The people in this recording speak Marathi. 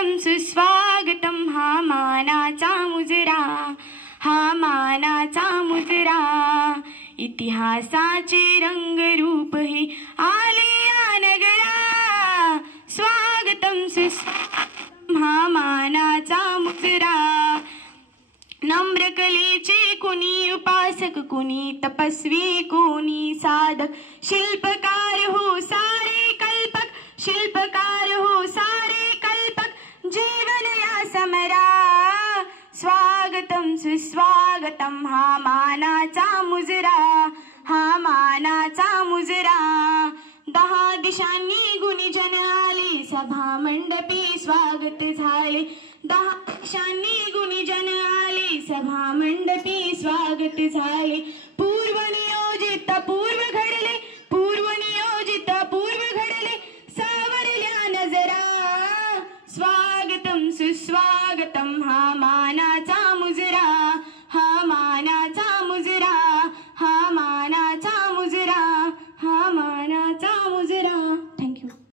स्वागतम सुस्वागतम हा मानाचा मुजरा, हा मानाचा मुजरा. इतिहासाचे रंगरूप हे आले या नगरा. स्वागतम सुस्वागतम हा मानाचा मुजरा. नम्र कलेचे कुणी उपासक, कुणी तपस्वी, कुणी साधक. शिल्पकार हो सारे कल्पक, शिल्पकार हो सारे कल्पक. जीवन या समरा. स्वागतम सुस्वागतम हा मानाचा मुजरा, हा मानाचा मुजरा. 10 दिशांनी गुणीजन आले, सभा मंडपी स्वागत झाले. 10 दिशांनी गुणीजन आले, सभा मंडपी स्वागत झाले. पूर्व नियोजित पूर्व घडले, पूर्व नियोजित पूर्व घडले. सावरल्या नजरा. स्वागतम सुस्वागतम हा माना